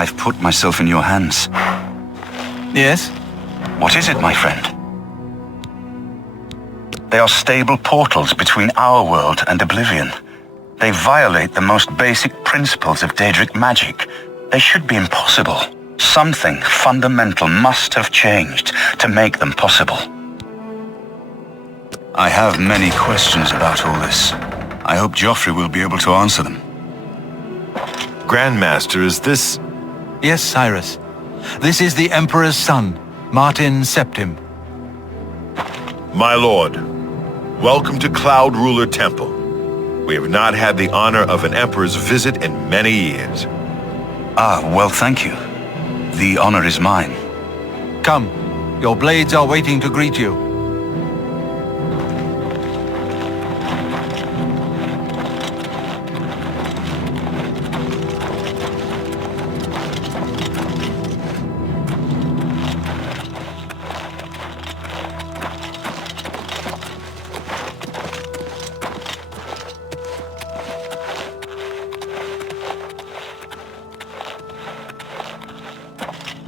I've put myself in your hands. Yes? What is it, my friend? They are stable portals between our world and Oblivion. They violate the most basic principles of Daedric magic. They should be impossible. Something fundamental must have changed to make them possible. I have many questions about all this. I hope Joffrey will be able to answer them. Grandmaster, is this... Yes, Cyrus. This is the Emperor's son, Martin Septim. My lord, welcome to Cloud Ruler Temple. We have not had the honor of an emperor's visit in many years. Ah, well, thank you. The honor is mine. Come, your blades are waiting to greet you.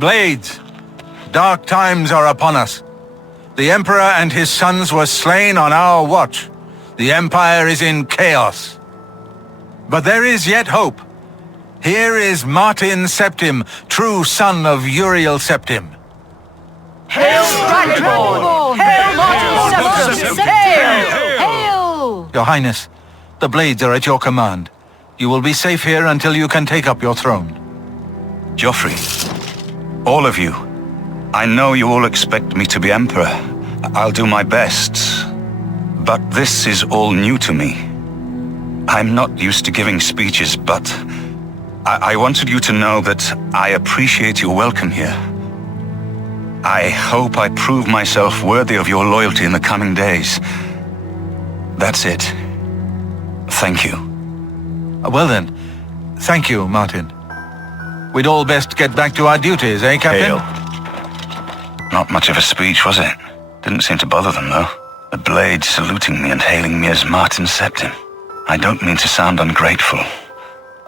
Blades, dark times are upon us. The Emperor and his sons were slain on our watch. The Empire is in chaos. But there is yet hope. Here is Martin Septim, true son of Uriel Septim. Hail Dragonborn! Hail Martin Septim! Hail! Hail! Your Highness, the Blades are at your command. You will be safe here until you can take up your throne. Joffrey, all of you, I know you all expect me to be Emperor. I'll do my best. But this is all new to me. I'm not used to giving speeches, but I wanted you to know that I appreciate your welcome here. I hope I prove myself worthy of your loyalty in the coming days. That's it. Thank you. Well then, thank you, Martin. We'd all best get back to our duties, eh, Captain? Hail. Not much of a speech, was it? Didn't seem to bother them, though. The Blades saluting me and hailing me as Martin Septim. I don't mean to sound ungrateful.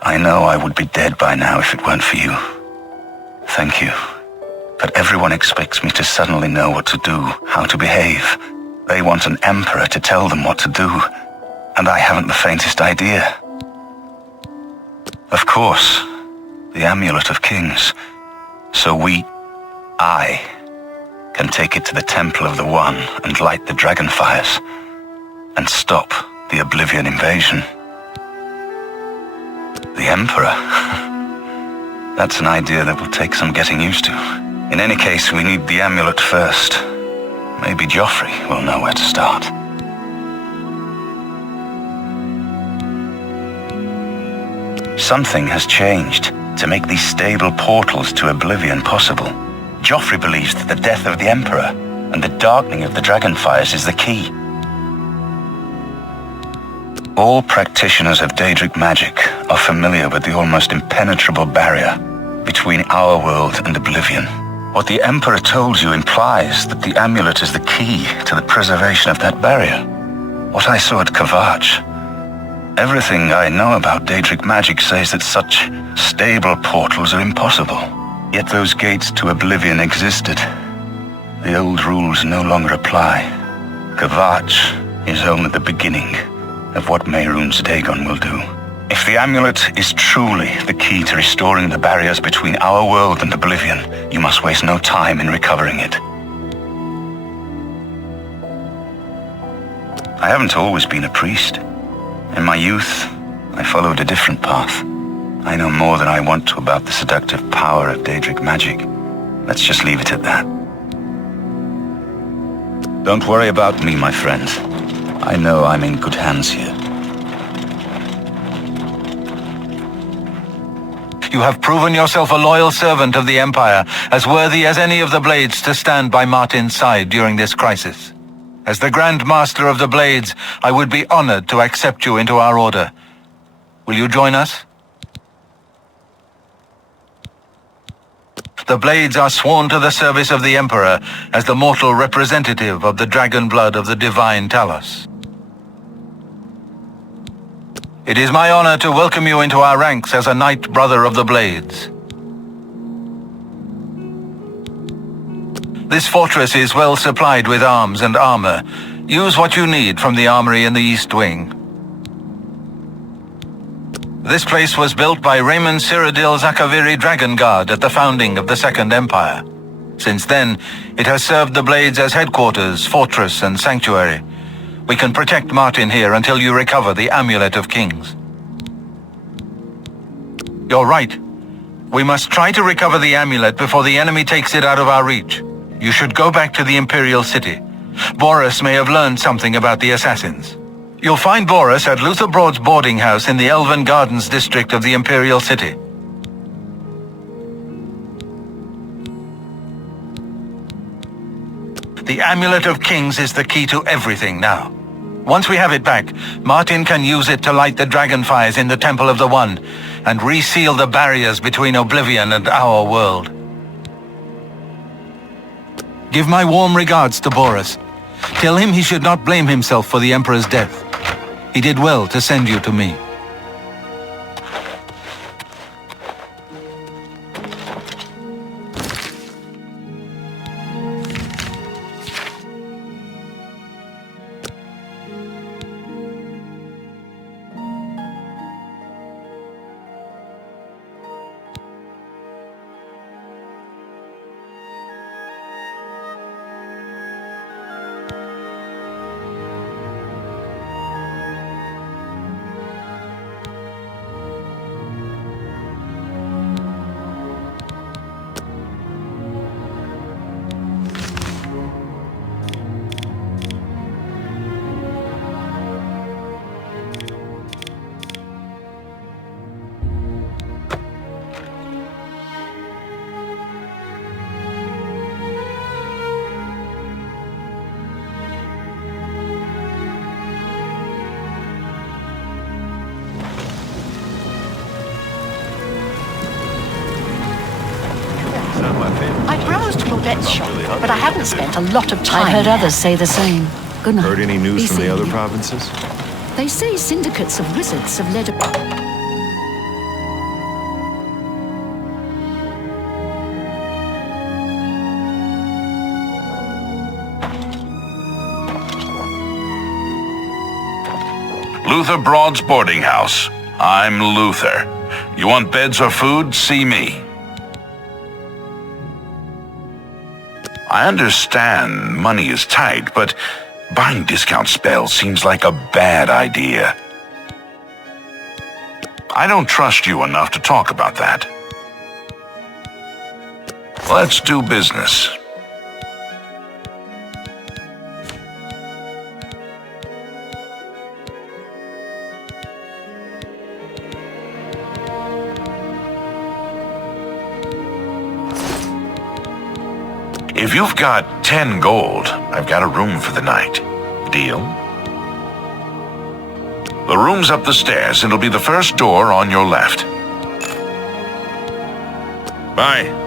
I know I would be dead by now if it weren't for you. Thank you. But everyone expects me to suddenly know what to do, how to behave. They want an emperor to tell them what to do, and I haven't the faintest idea. Of course, the Amulet of Kings. So I, can take it to the Temple of the One and light the dragon fires, and stop the Oblivion invasion. The Emperor? That's an idea that will take some getting used to. In any case, we need the amulet first. Maybe Joffrey will know where to start. Something has changed to make these stable portals to Oblivion possible. Joffrey believes that the death of the Emperor and the darkening of the Dragonfires is the key. All practitioners of Daedric magic are familiar with the almost impenetrable barrier between our world and Oblivion. What the Emperor told you implies that the amulet is the key to the preservation of that barrier. What I saw at Kvatch, everything I know about Daedric magic says that such stable portals are impossible. Yet those gates to Oblivion existed. The old rules no longer apply. Kvatch is only the beginning of what Mehrunes Dagon will do. If the amulet is truly the key to restoring the barriers between our world and Oblivion, you must waste no time in recovering it. I haven't always been a priest. In my youth, I followed a different path. I know more than I want to about the seductive power of Daedric magic. Let's just leave it at that. Don't worry about me, my friend. I know I'm in good hands here. You have proven yourself a loyal servant of the Empire, as worthy as any of the Blades to stand by Martin's side during this crisis. As the Grand Master of the Blades, I would be honored to accept you into our order. Will you join us? The Blades are sworn to the service of the Emperor as the mortal representative of the dragon blood of the divine Talos. It is my honor to welcome you into our ranks as a Knight Brother of the Blades. This fortress is well supplied with arms and armor. Use what you need from the armory in the East Wing. This place was built by Raymond Cyrodiil Zakaviri Dragon Guard at the founding of the Second Empire. Since then, it has served the Blades as headquarters, fortress, and sanctuary. We can protect Martin here until you recover the Amulet of Kings. You're right. We must try to recover the amulet before the enemy takes it out of our reach. You should go back to the Imperial City. Boris may have learned something about the assassins. You'll find Boris at Luther Broad's boarding house in the Elven Gardens district of the Imperial City. The Amulet of Kings is the key to everything now. Once we have it back, Martin can use it to light the dragonfires in the Temple of the One and reseal the barriers between Oblivion and our world. Give my warm regards to Boris. Tell him he should not blame himself for the Emperor's death. He did well to send you to me. I browsed Claudette's shop, but I haven't spent a lot of time I've heard there. others say the same. Good night. Heard any news Be from the seeing other you. provinces? They say syndicates of wizards have led a... Luther Broad's boarding house. I'm Luther. You want beds or food? See me. I understand money is tight, but buying discount spells seems like a bad idea. I don't trust you enough to talk about that. Let's do business. If you've got 10 gold, I've got a room for the night. Deal? The room's up the stairs. It'll be the first door on your left. Bye.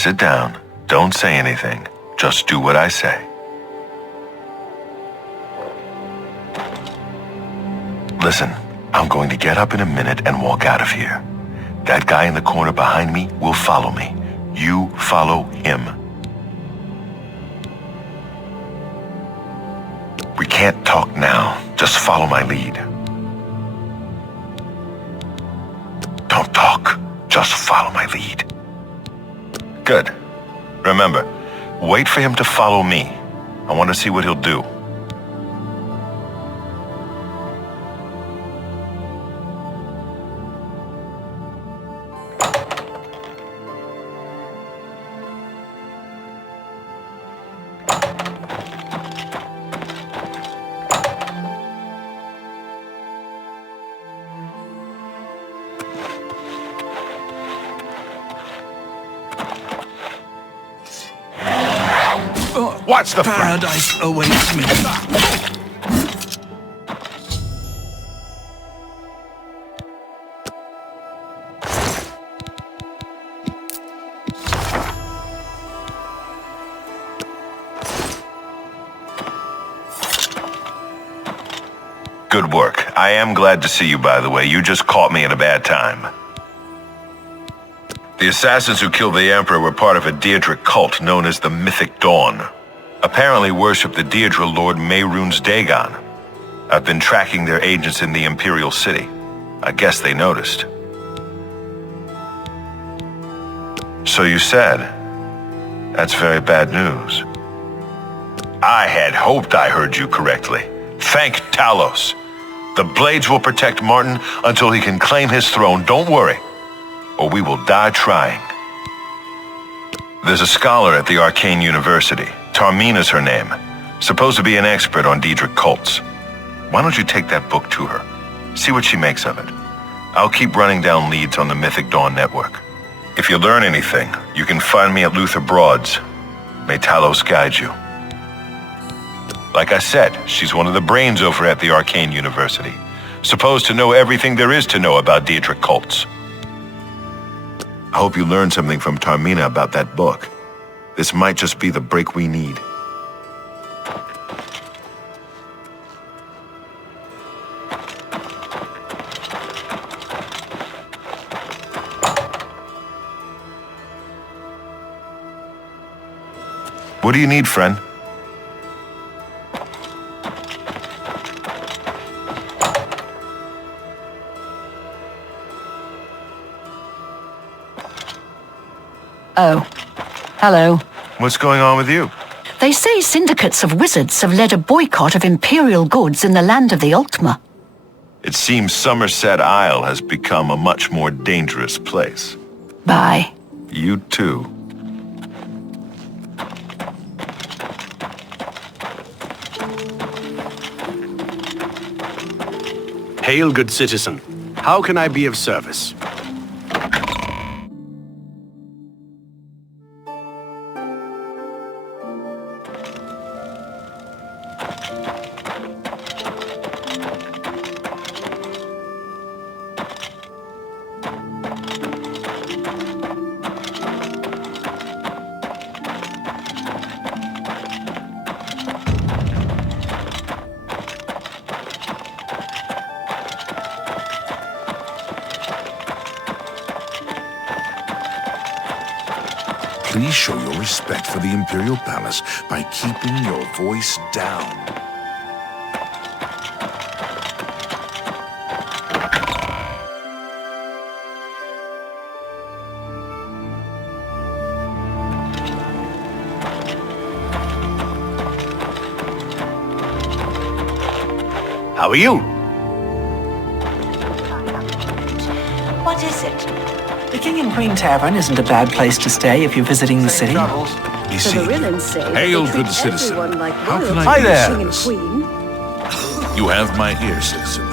Sit down. Don't say anything. Just do what I say. Listen, I'm going to get up in a minute and walk out of here. That guy in the corner behind me will follow me. You follow him. We can't talk now. Just follow my lead. Don't talk. Just follow my lead. Good. Remember, wait for him to follow me. I want to see what he'll do. Watch the front. Paradise awaits me. Good work. I am glad to see you, by the way. You just caught me at a bad time. The assassins who killed the Emperor were part of a Deirdre cult known as the Mythic Dawn. Apparently worship the Deirdre Lord Mehrunes Dagon. I've been tracking their agents in the Imperial City. I guess they noticed. So you said. That's very bad news. I had hoped I heard you correctly. Thank Talos. The Blades will protect Martin until he can claim his throne. Don't worry, or we will die trying. There's a scholar at the Arcane University. Tarmina's her name. Supposed to be an expert on Daedric cults. Why don't you take that book to her? See what she makes of it. I'll keep running down leads on the Mythic Dawn network. If you learn anything, you can find me at Luther Broad's. May Talos guide you. Like I said, she's one of the brains over at the Arcane University. Supposed to know everything there is to know about Daedric cults. I hope you learned something from Tarmina about that book. This might just be the break we need. What do you need, friend? Oh, hello. What's going on with you? They say syndicates of wizards have led a boycott of imperial goods in the land of the Ultima. It seems Somerset Isle has become a much more dangerous place. Bye. You too. Hail, good citizen. How can I be of service? Please show your respect for the Imperial Palace by keeping your voice down. How are you? What is it? The King and Queen Tavern isn't a bad place to stay if you're visiting the city. Be The seated. Varillans say that Hail, they treat good citizen. everyone like How can royalty. I Hi be there. King and of service? Queen. You have my ear, citizen.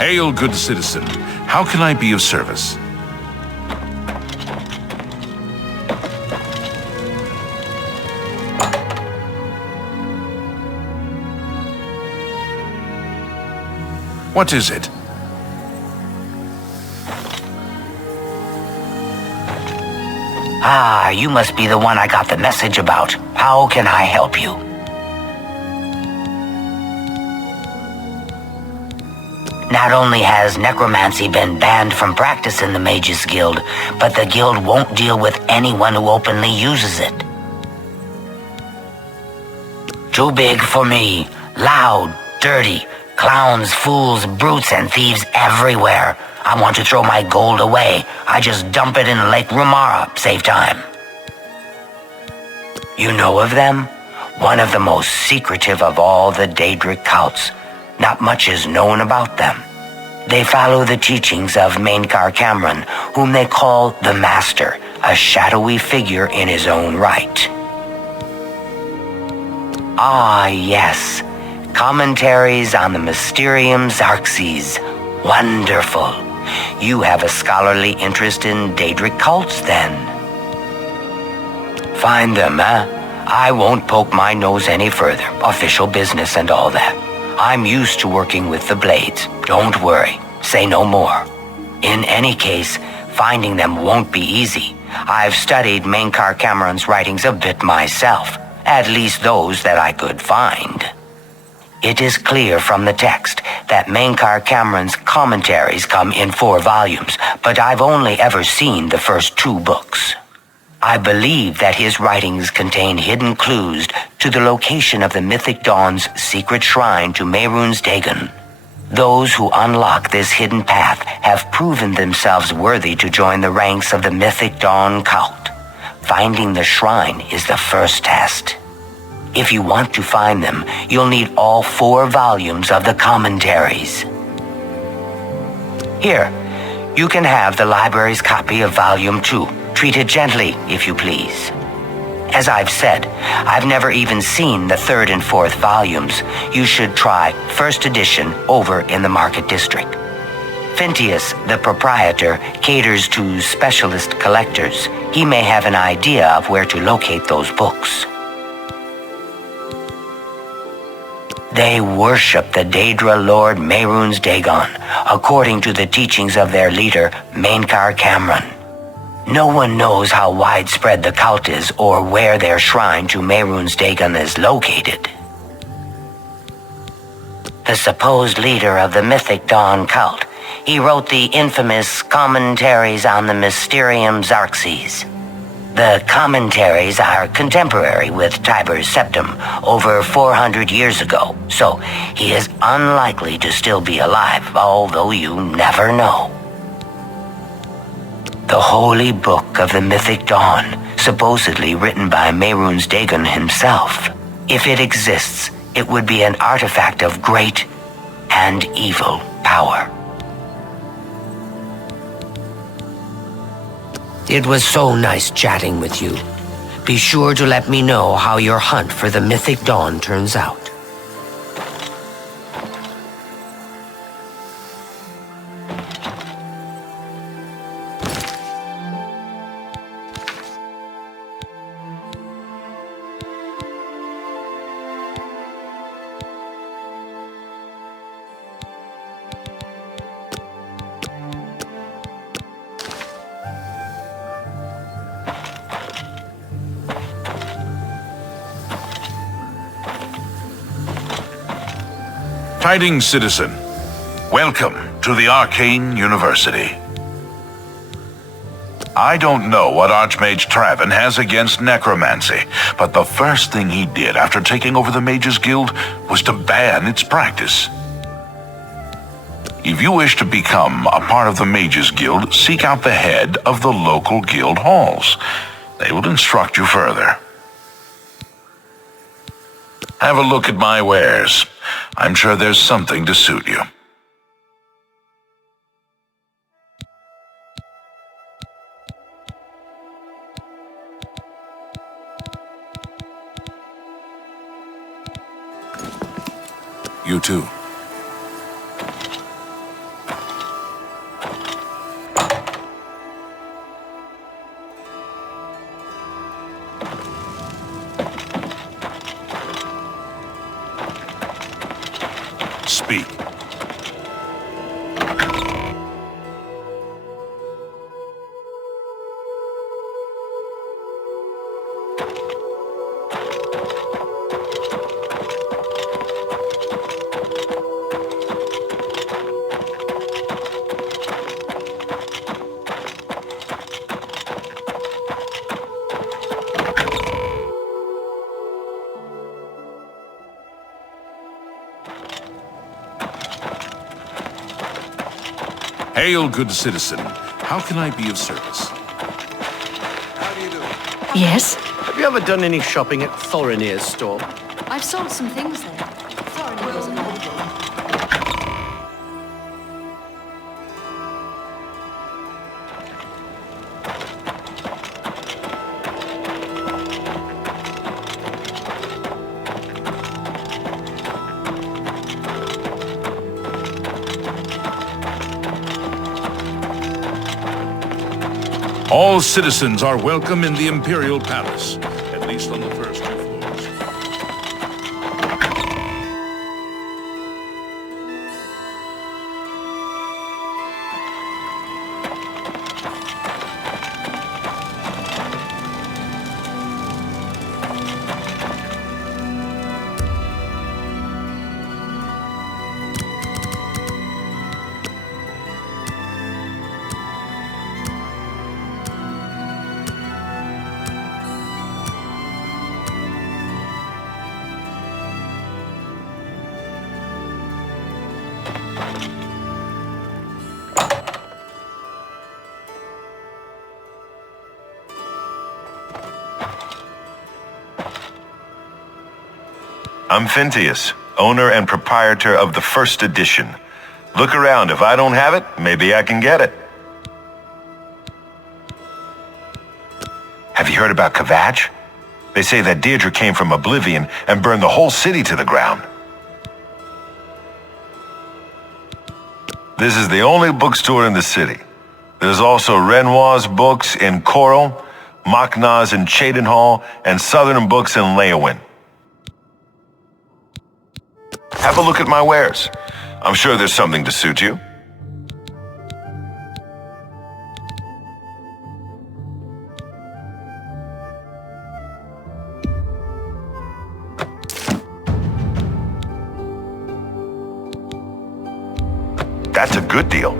Hail, good citizen. How can I be of service? What is it? Ah, you must be the one I got the message about. How can I help you? Not only has necromancy been banned from practice in the Mages Guild, but the guild won't deal with anyone who openly uses it. Too big for me. Loud, dirty, clowns, fools, brutes, and thieves everywhere. I want to throw my gold away. I just dump it in Lake Rumara, save time. You know of them? One of the most secretive of all the Daedric cults. Not much is known about them. They follow the teachings of Mainkar Cameron, whom they call the Master, a shadowy figure in his own right. Ah, yes. Commentaries on the Mysterium Xarxes. Wonderful. You have a scholarly interest in Daedric cults, then? Find them, huh? I won't poke my nose any further. Official business and all that. I'm used to working with the Blades. Don't worry. Say no more. In any case, finding them won't be easy. I've studied Mainkar Cameron's writings a bit myself. At least those that I could find. It is clear from the text that Mainkar Cameron's commentaries come in 4 volumes, but I've only ever seen the first 2 books. I believe that his writings contain hidden clues to the location of the Mythic Dawn's secret shrine to Mehrunes Dagon. Those who unlock this hidden path have proven themselves worthy to join the ranks of the Mythic Dawn cult. Finding the shrine is the first test. If you want to find them, you'll need all 4 volumes of the commentaries. Here, you can have the library's copy of Volume 2. Treat it gently, if you please. As I've said, I've never even seen the 3rd and 4th volumes. You should try 1st edition over in the Market District. Phintius, the proprietor, caters to specialist collectors. He may have an idea of where to locate those books. They worship the Daedra Lord Mehrunes Dagon, according to the teachings of their leader, Mainkar Cameron. No one knows how widespread the cult is or where their shrine to Mehrunes Dagon is located. The supposed leader of the Mythic Dawn cult, he wrote the infamous Commentaries on the Mysterium Xarxes. The commentaries are contemporary with Tiber's Septum over 400 years ago, so he is unlikely to still be alive, although you never know. The Holy Book of the Mythic Dawn, supposedly written by Mehrunes Dagon himself. If it exists, it would be an artifact of great and evil power. It was so nice chatting with you. Be sure to let me know how your hunt for the Mythic Dawn turns out. Tidings, citizen. Welcome to the Arcane University. I don't know what Archmage Traven has against necromancy, but the first thing he did after taking over the Mages Guild was to ban its practice. If you wish to become a part of the Mages Guild, seek out the head of the local guild halls. They will instruct you further. Have a look at my wares. I'm sure there's something to suit you. You too. Hail, good citizen. How can I be of service? Yes? Have you ever done any shopping at Thorinir's store? I've sold some things there. Thorin was an old one. All citizens are welcome in the Imperial Palace, at least on the first 2 floors. I'm Phintius, owner and proprietor of the first edition. Look around. If I don't have it, maybe I can get it. Have you heard about Kvatch? They say that Deirdre came from Oblivion and burned the whole city to the ground. This is the only bookstore in the city. There's also Renoir's books in Coral, Machna's in Cheydinhall, and Southern Books in Leyawen. Have a look at my wares. I'm sure there's something to suit you. That's a good deal.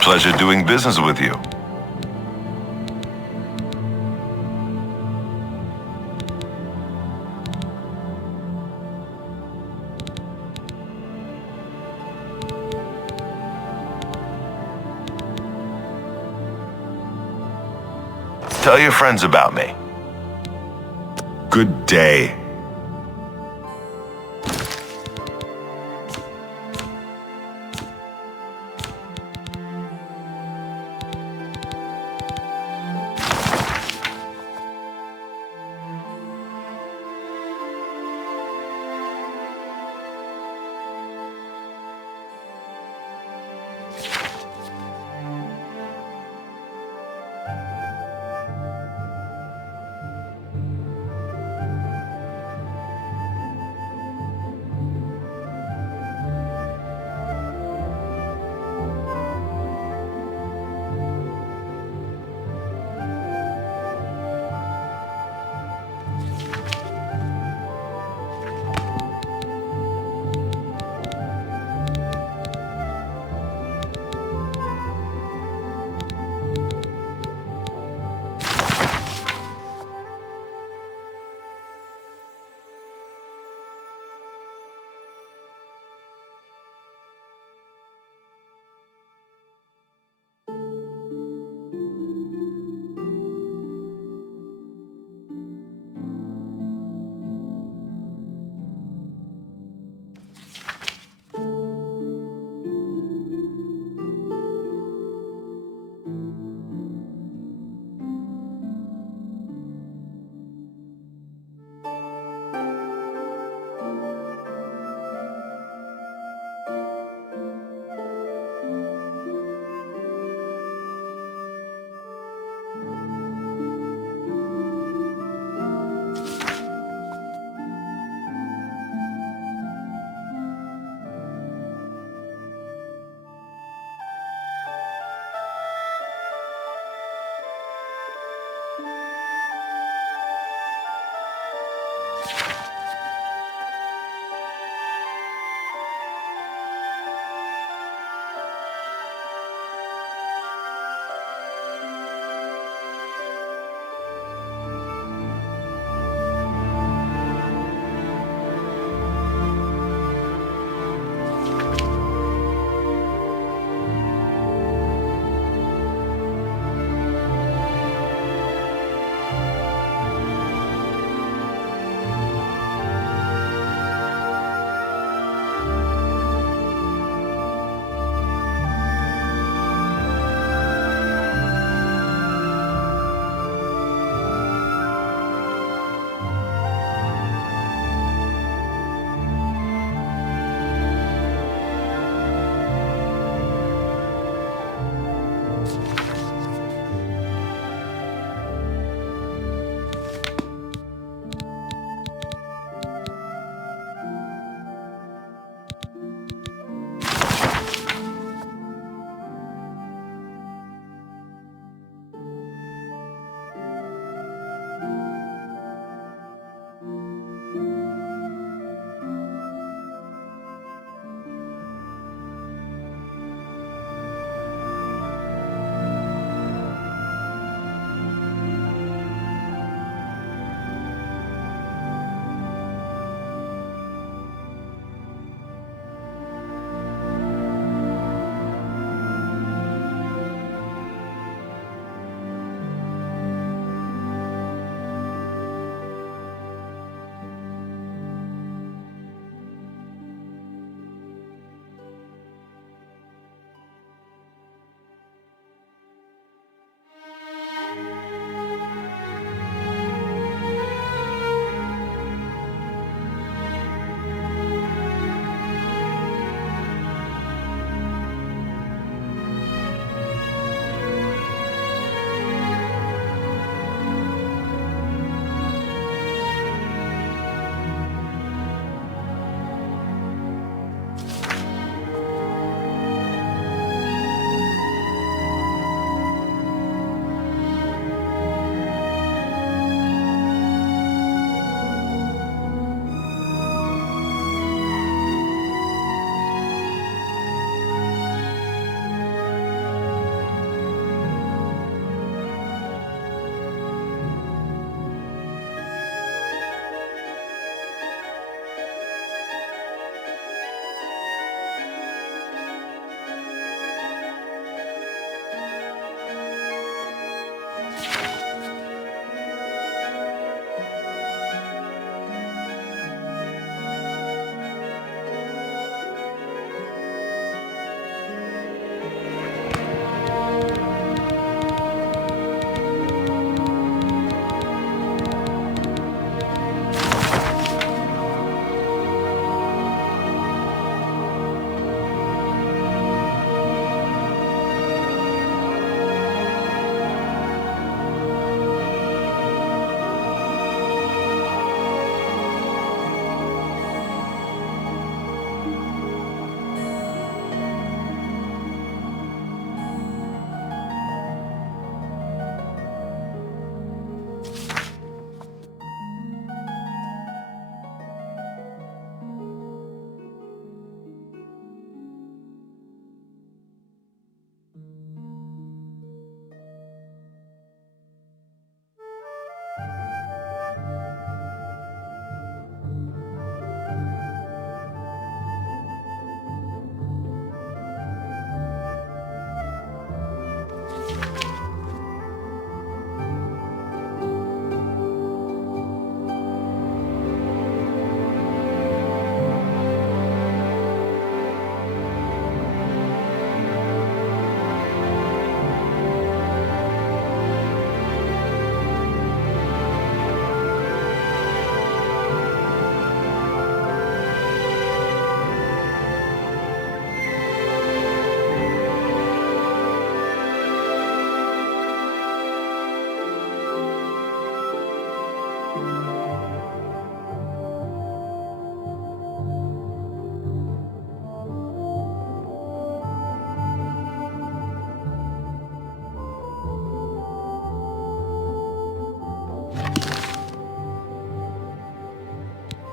Pleasure doing business with you. Tell your friends about me. Good day.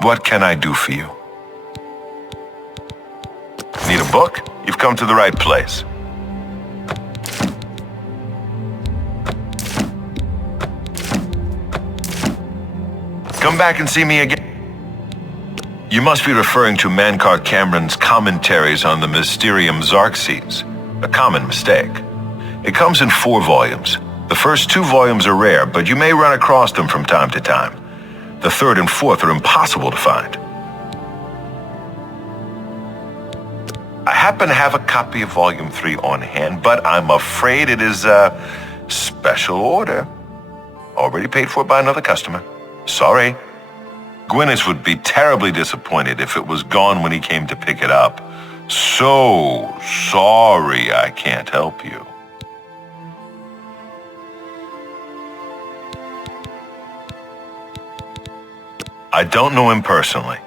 What can I do for you? Need a book? You've come to the right place. Come back and see me again. You must be referring to Mankar Cameron's commentaries on the Mysterium Xarxes, a common mistake. It comes in 4 volumes. The first 2 volumes are rare, but you may run across them from time to time. The 3rd and 4th are impossible to find. I happen to have a copy of Volume 3 on hand, but I'm afraid it is a special order. Already paid for by another customer. Sorry. Gwyneth would be terribly disappointed if it was gone when he came to pick it up. So sorry I can't help you. I don't know him personally,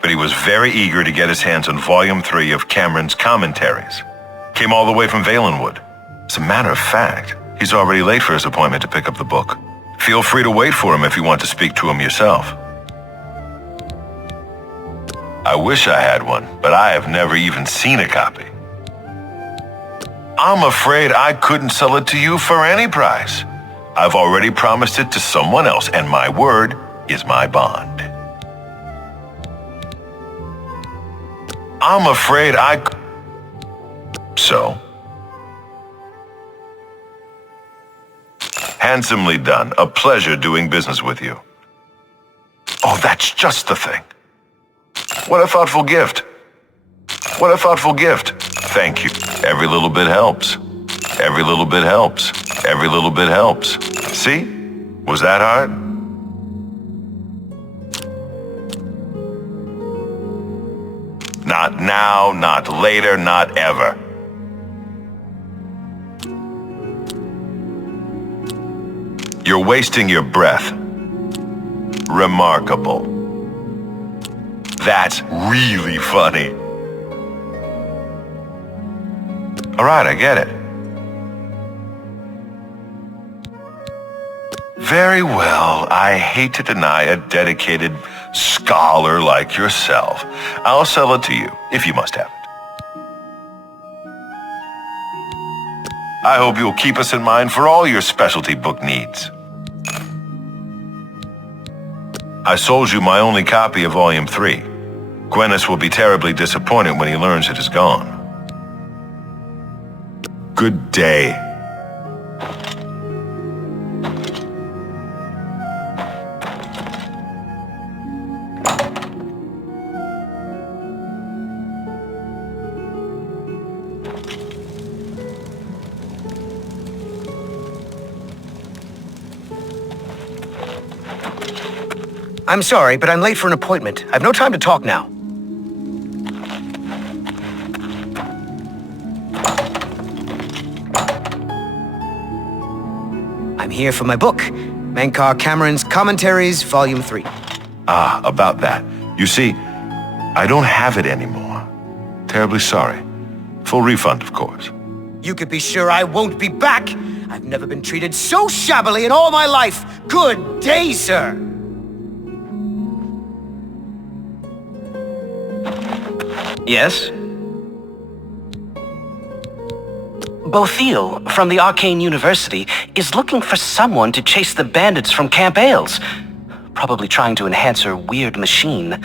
but he was very eager to get his hands on Volume 3 of Cameron's commentaries. Came all the way from Valenwood. As a matter of fact, he's already late for his appointment to pick up the book. Feel free to wait for him if you want to speak to him yourself. I wish I had one, but I have never even seen a copy. I'm afraid I couldn't sell it to you for any price. I've already promised it to someone else, and my word is my bond. I'm afraid So? Handsomely done. A pleasure doing business with you. Oh, that's just the thing. What a thoughtful gift. What a thoughtful gift. Thank you. Every little bit helps. Every little bit helps. Every little bit helps. See? Was that hard? Not now, not later, not ever. You're wasting your breath. Remarkable. That's really funny. All right, I get it. Very well. I hate to deny a dedicated scholar like yourself. I'll sell it to you, if you must have it. I hope you'll keep us in mind for all your specialty book needs. I sold you my only copy of Volume 3. Gwyneth will be terribly disappointed when he learns it is gone. Good day. I'm sorry, but I'm late for an appointment. I've no time to talk now. I'm here for my book, Menkar Cameron's Commentaries, Volume 3. Ah, about that. You see, I don't have it anymore. Terribly sorry. Full refund, of course. You could be sure I won't be back. I've never been treated so shabbily in all my life. Good day, sir. Yes? Bothiel, from the Arcane University, is looking for someone to chase the bandits from Camp Ailes. Probably trying to enhance her weird machine.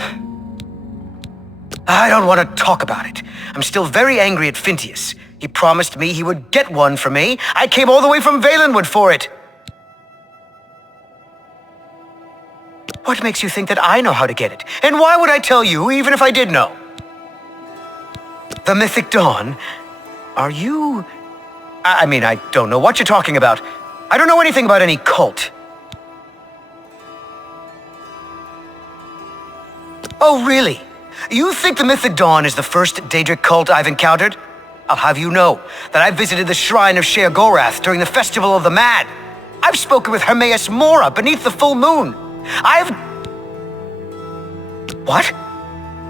I don't want to talk about it. I'm still very angry at Phintius. He promised me he would get one for me. I came all the way from Valenwood for it. What makes you think that I know how to get it? And why would I tell you, even if I did know? The Mythic Dawn? Are you... I mean, I don't know what you're talking about. I don't know anything about any cult. Oh, really? You think the Mythic Dawn is the first Daedric cult I've encountered? I'll have you know that I visited the shrine of Sheogorath during the Festival of the Mad. I've spoken with Hermaeus Mora beneath the full moon. What?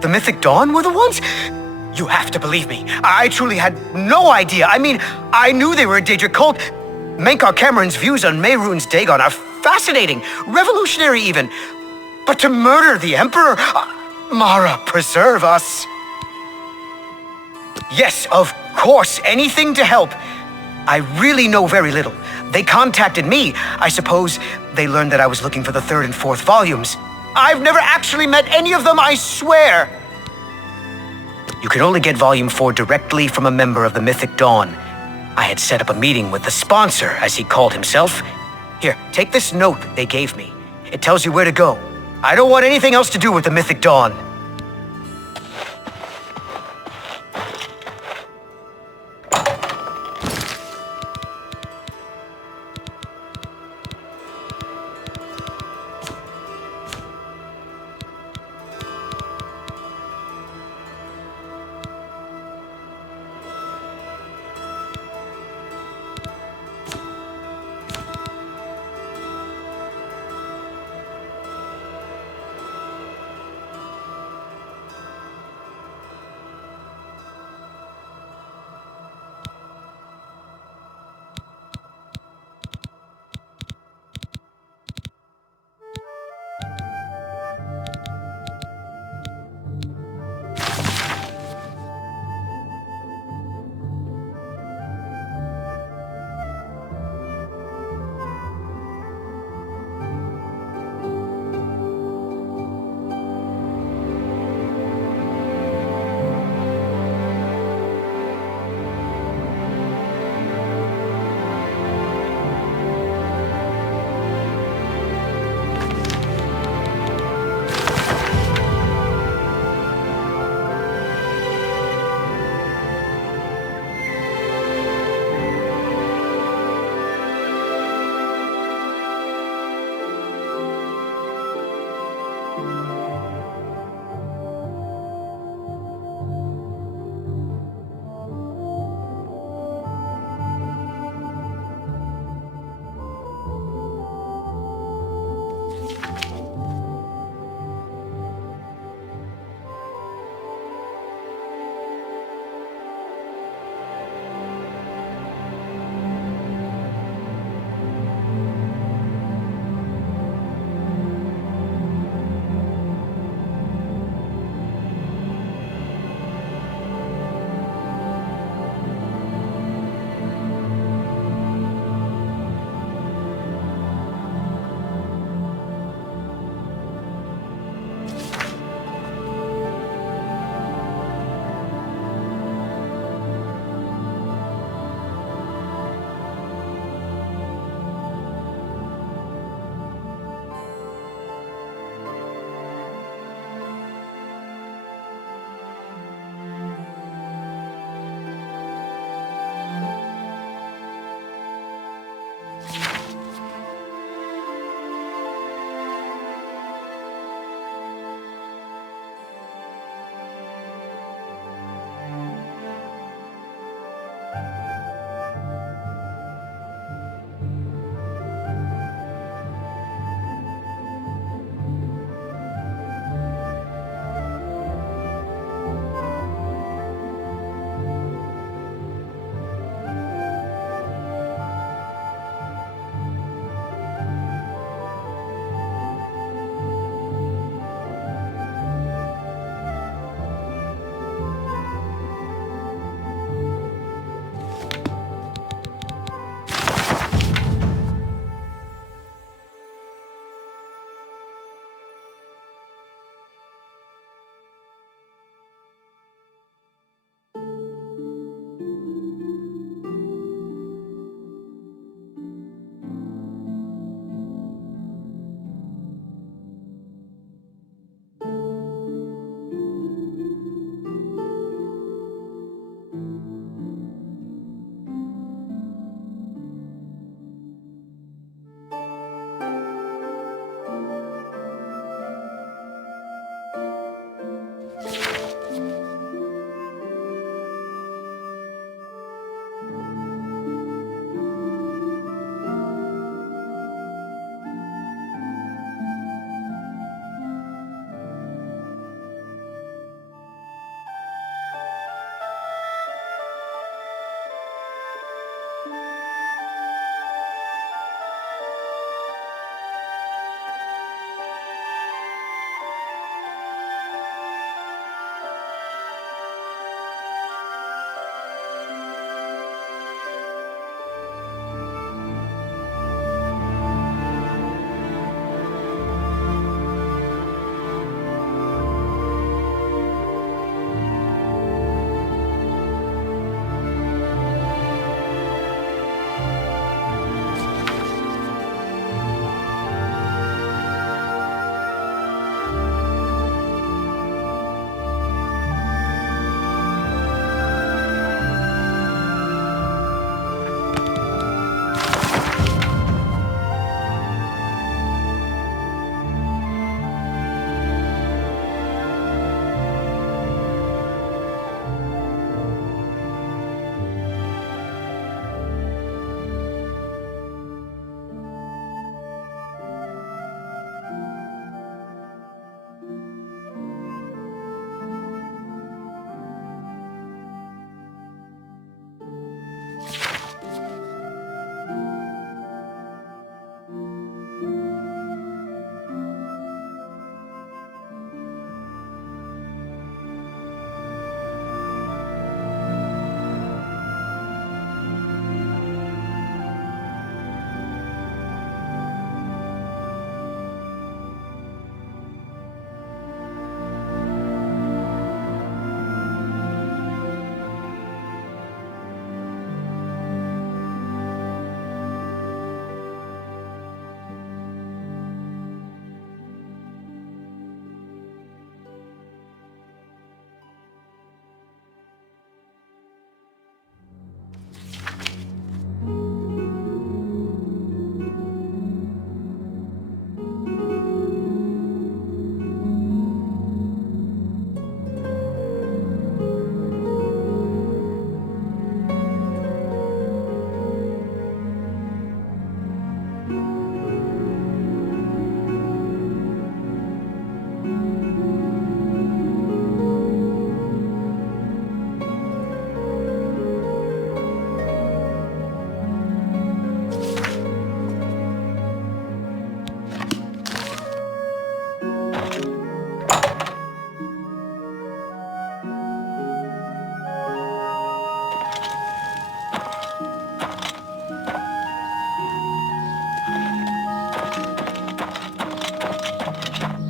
The Mythic Dawn were the ones? You have to believe me. I truly had no idea. I mean, I knew they were a Daedric cult. Menkar Cameron's views on Mehrunes Dagon are fascinating, revolutionary even. But to murder the Emperor? Mara, preserve us. Yes, of course, anything to help. I really know very little. They contacted me. I suppose they learned that I was looking for the 3rd and 4th volumes. I've never actually met any of them, I swear. You can only get Volume 4 directly from a member of the Mythic Dawn. I had set up a meeting with the sponsor, as he called himself. Here, take this note that they gave me. It tells you where to go. I don't want anything else to do with the Mythic Dawn.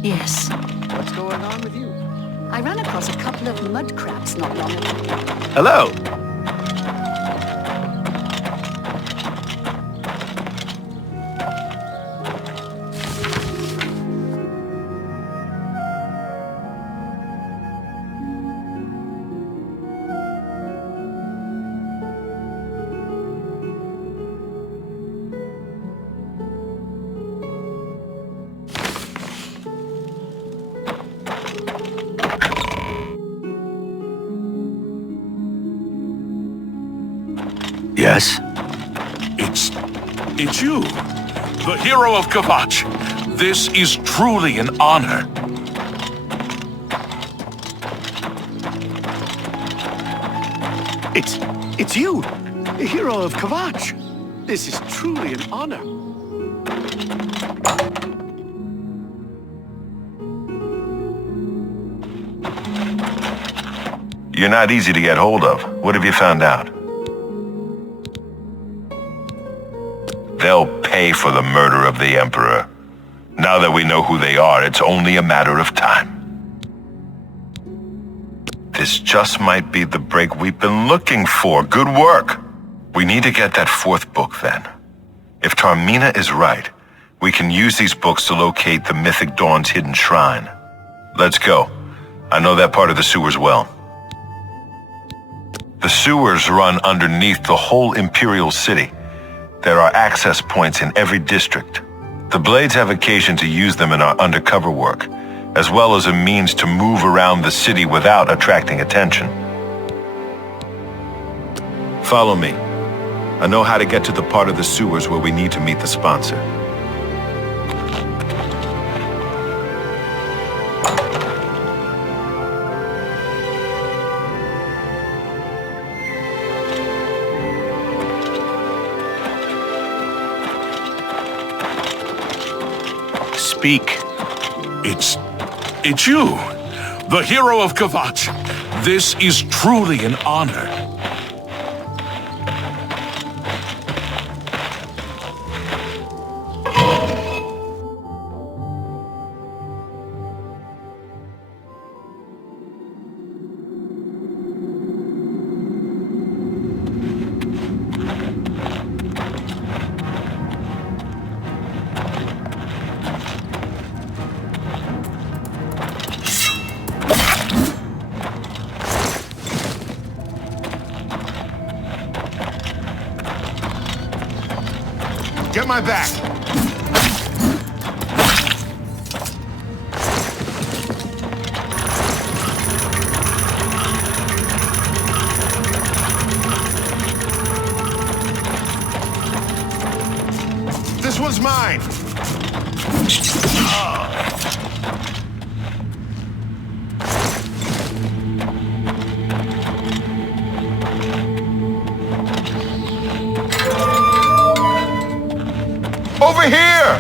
Yes. What's going on with you? I ran across a couple of mud crabs not long ago. Hello. Yes? It's you, the hero of Kavach. This is truly an honor. It's you, the hero of Kavach. This is truly an honor. You're not easy to get hold of. What have you found out? They'll pay for the murder of the Emperor. Now that we know who they are, it's only a matter of time. This just might be the break we've been looking for. Good work. We need to get that fourth book then. If Tarmina is right, we can use these books to locate the Mythic Dawn's hidden shrine. Let's go. I know that part of the sewers well. The sewers run underneath the whole Imperial City. There are access points in every district. The Blades have occasion to use them in our undercover work, as well as a means to move around the city without attracting attention. Follow me. I know how to get to the part of the sewers where we need to meet the sponsor. Speak. It's you, the hero of Kavach. This is truly an honor. Get my back! This one's mine! Over here!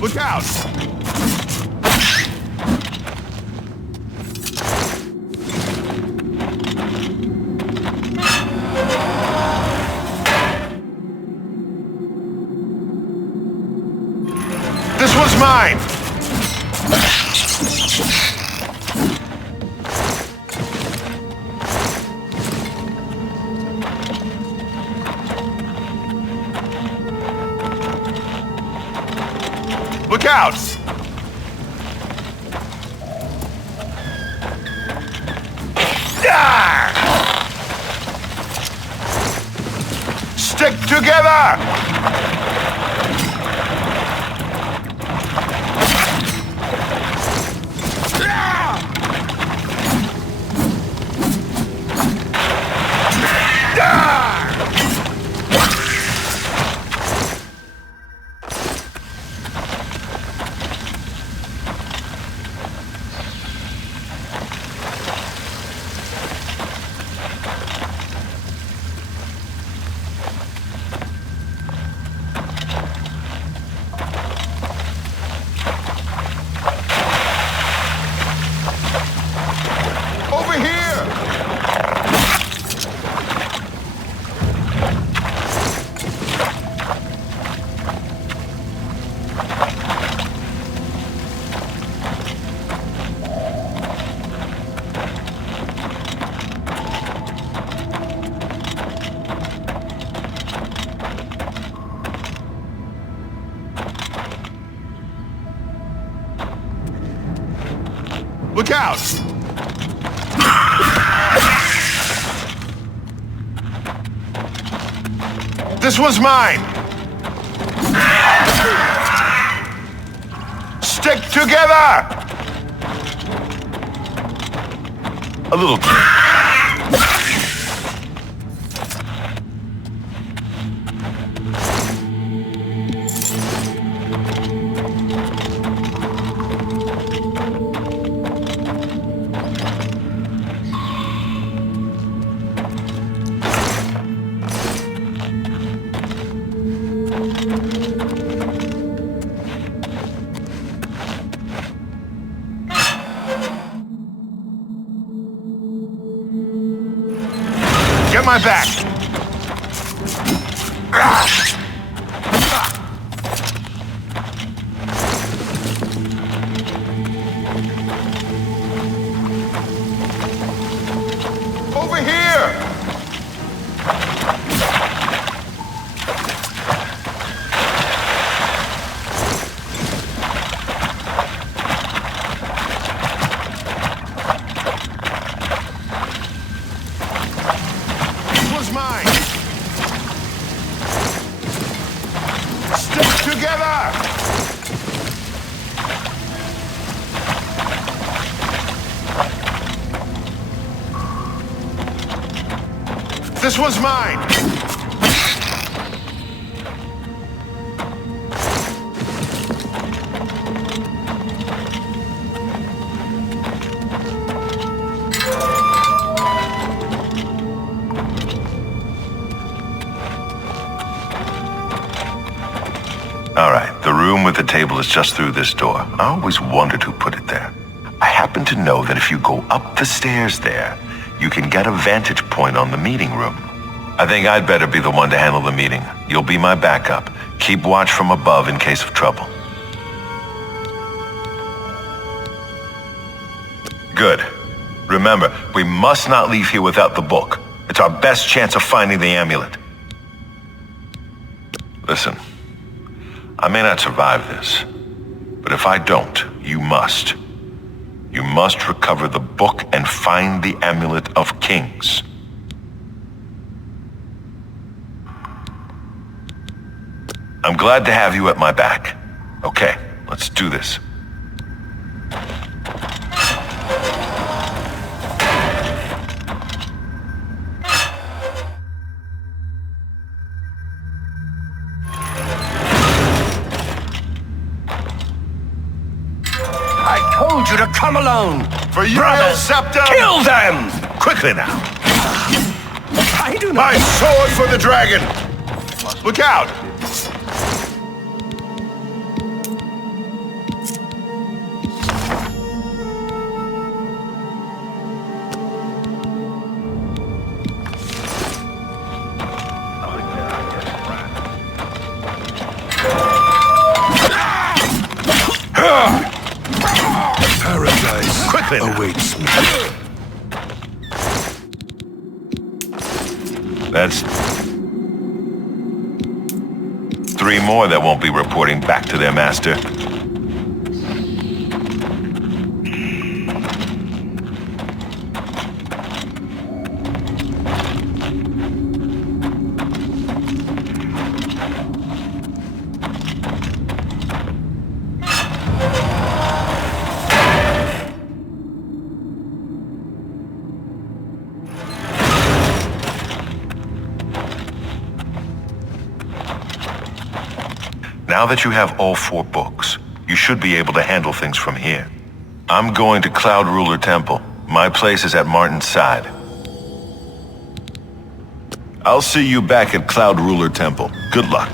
Look out! This one's mine! Look out! Ah! Stick together! Look out! This was mine! Stick together! A little... Get my back! Over here! Mine. Stick together. This was mine. All right, the room with the table is just through this door. I always wondered who put it there. I happen to know that if you go up the stairs there, you can get a vantage point on the meeting room. I think I'd better be the one to handle the meeting. You'll be my backup. Keep watch from above in case of trouble. Good. Remember, we must not leave here without the book. It's our best chance of finding the amulet. Listen. I may not survive this, but if I don't, you must. You must recover the book and find the Amulet of Kings. I'm glad to have you at my back. Okay, let's do this. I told you to come alone! For you, Brothers, Septum! kill them! Quickly now! I do not... My sword for the dragon! Look out! Paradise Quickly now. awaits me. That's 3 more that won't be reporting back to their master. Now that you have all 4 books, you should be able to handle things from here. I'm going to Cloud Ruler Temple. My place is at Martin's side. I'll see you back at Cloud Ruler Temple. Good luck.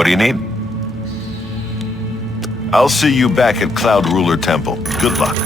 What do you need? I'll see you back at Cloud Ruler Temple. Good luck.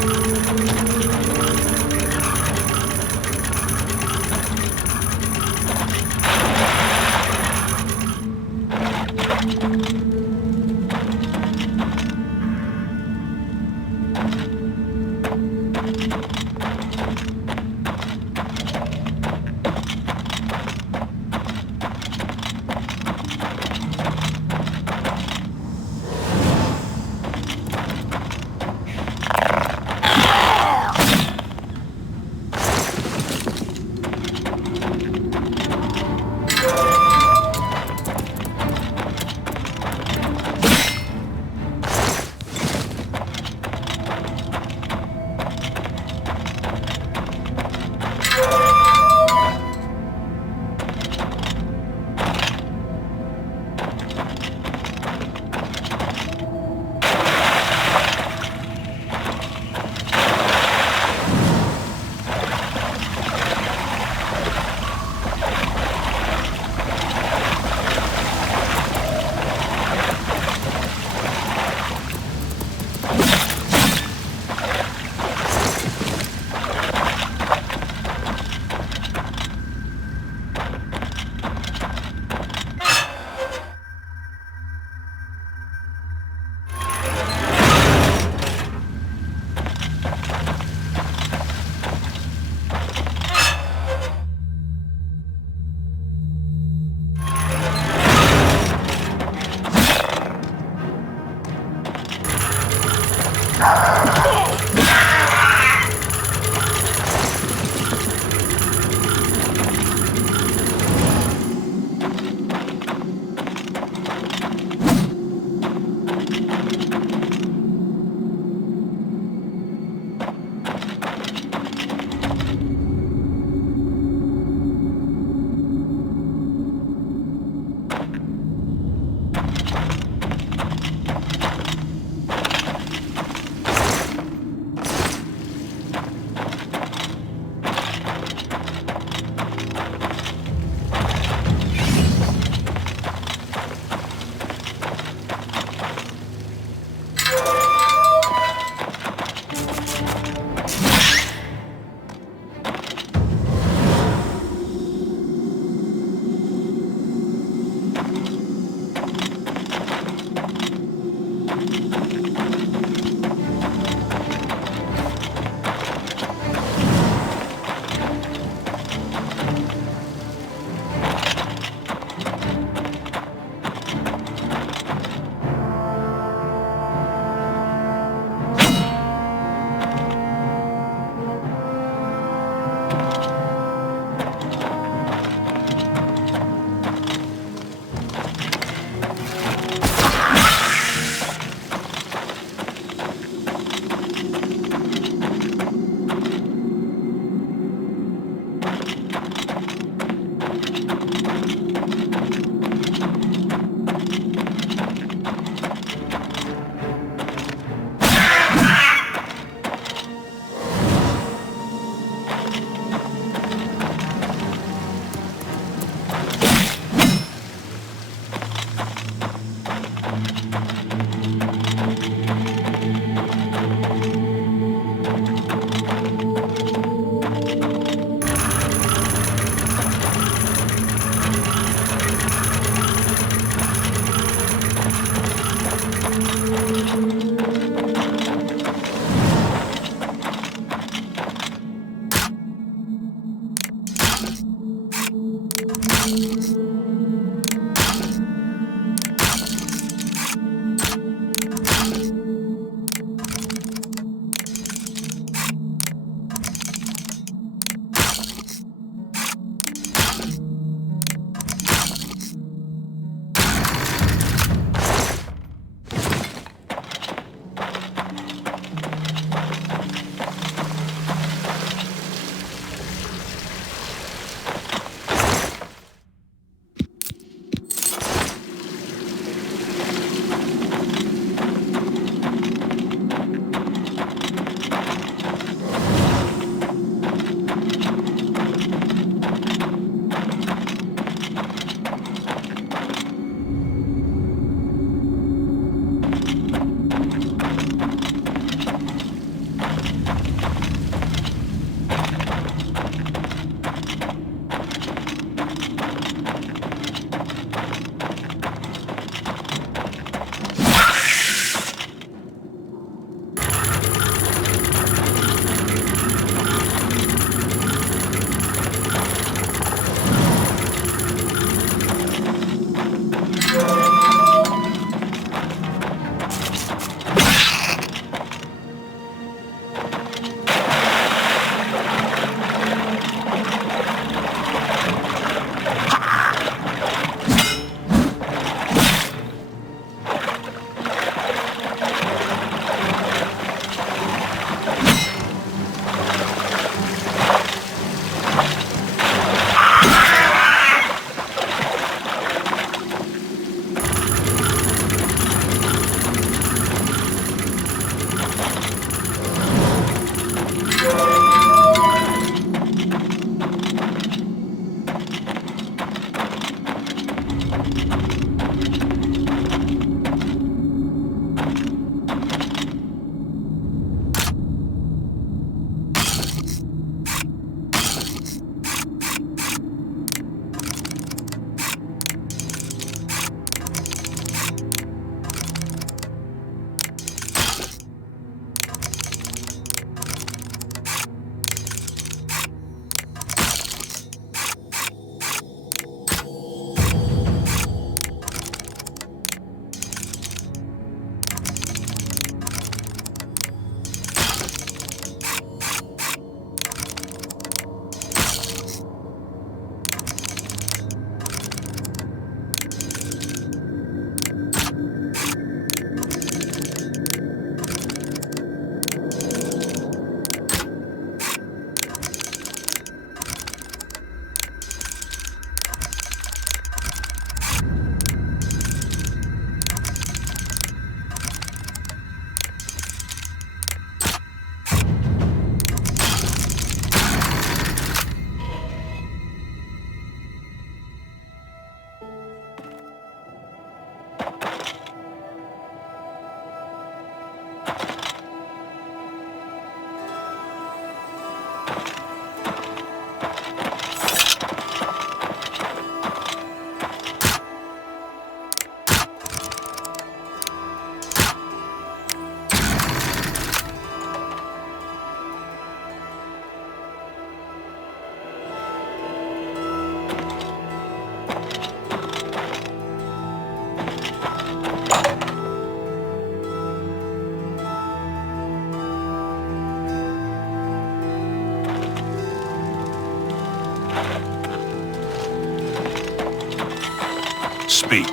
Speak.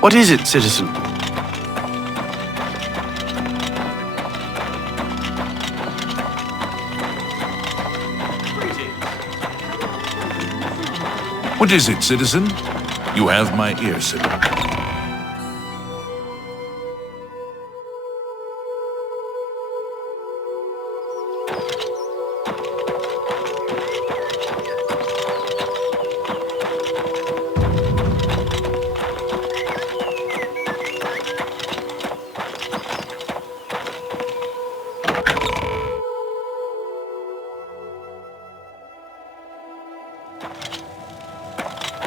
What is it, citizen? What is it, citizen? You have my ear, citizen.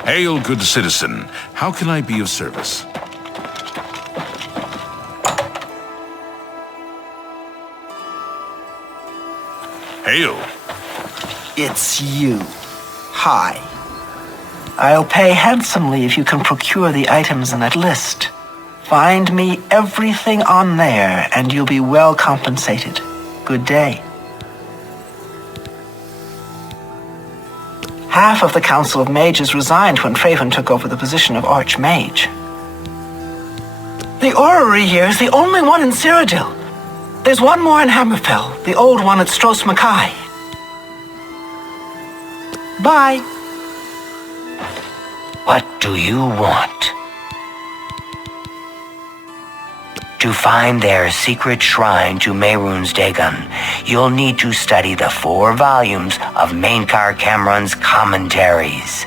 Hail, good citizen. How can I be of service? Hail. It's you. Hi. I'll pay handsomely if you can procure the items in that list. Find me everything on there, and you'll be well compensated. Good day. Half of the Council of Mages resigned when Fraven took over the position of Archmage. The orrery here is the only one in Cyrodiil. There's one more in Hammerfell, the old one at Stros Mackay. Bye. What do you want? To find their secret shrine to Mehrunes Dagon, you'll need to study the 4 volumes of Mainkar Cameron's commentaries.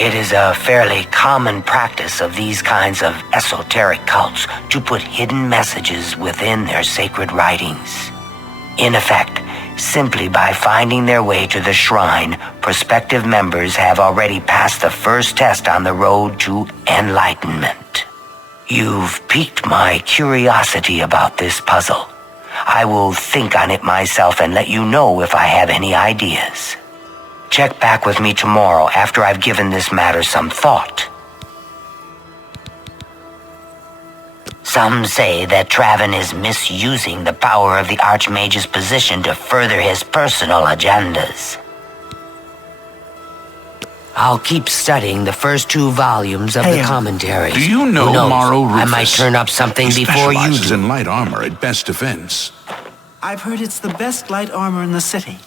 It is a fairly common practice of these kinds of esoteric cults to put hidden messages within their sacred writings. In effect, simply by finding their way to the shrine, prospective members have already passed the first test on the road to enlightenment. You've piqued my curiosity about this puzzle. I will think on it myself and let you know if I have any ideas. Check back with me tomorrow after I've given this matter some thought. Some say that Traven is misusing the power of the Archmage's position to further his personal agendas. I'll keep studying the first 2 volumes of the commentaries. Do you know Who knows? Morrow Rufus? I might turn up something He before you specializes do. in light armor at best defense. I've heard it's the best light armor in the city.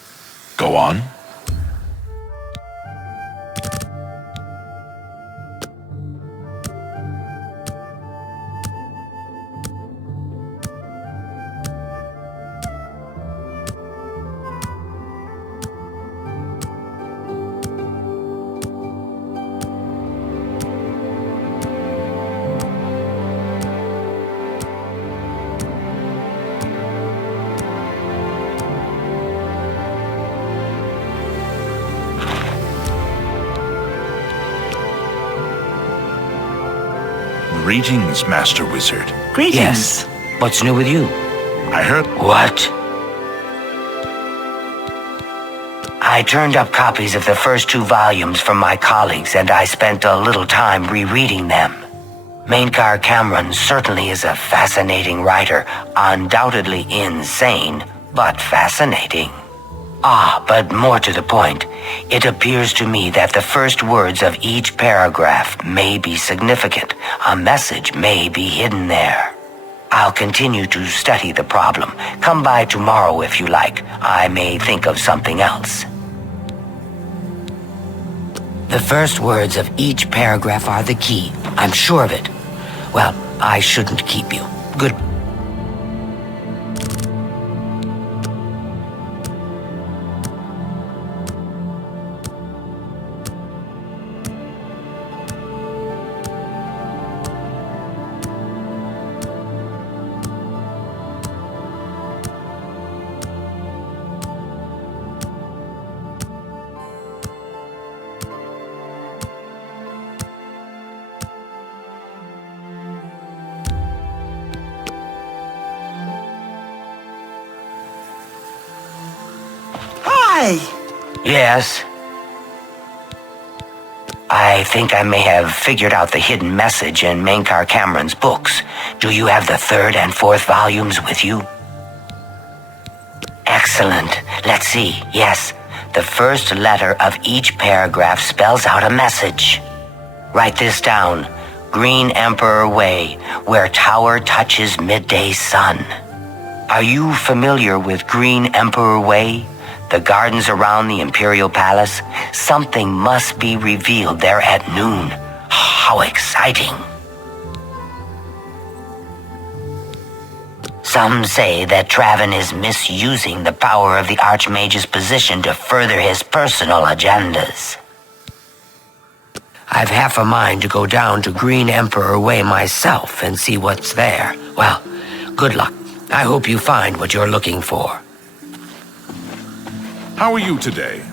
Go on. Greetings, Master Wizard. Greetings. Yes. What's new with you? I heard... What? I turned up copies of the first 2 volumes from my colleagues, and I spent a little time rereading them. Mainkar Cameron certainly is a fascinating writer, undoubtedly insane, but fascinating. But more to the point, it appears to me that the first words of each paragraph may be significant. A message may be hidden there. I'll continue to study the problem. Come by tomorrow if you like. I may think of something else. The first words of each paragraph are the key. I'm sure of it. Well, I shouldn't keep you. Good. Hi. Yes? I think I may have figured out the hidden message in Mainkar Cameron's books. Do you have the third and fourth volumes with you? Excellent. Let's see. Yes, the first letter of each paragraph spells out a message. Write this down. Green Emperor Way, where tower touches midday sun. Are you familiar with Green Emperor Way? The gardens around the Imperial Palace? Something must be revealed there at noon. How exciting! Some say that Traven is misusing the power of the Archmage's position to further his personal agendas. I've half a mind to go down to Green Emperor Way myself and see what's there. Well, good luck. I hope you find what you're looking for. How are you today?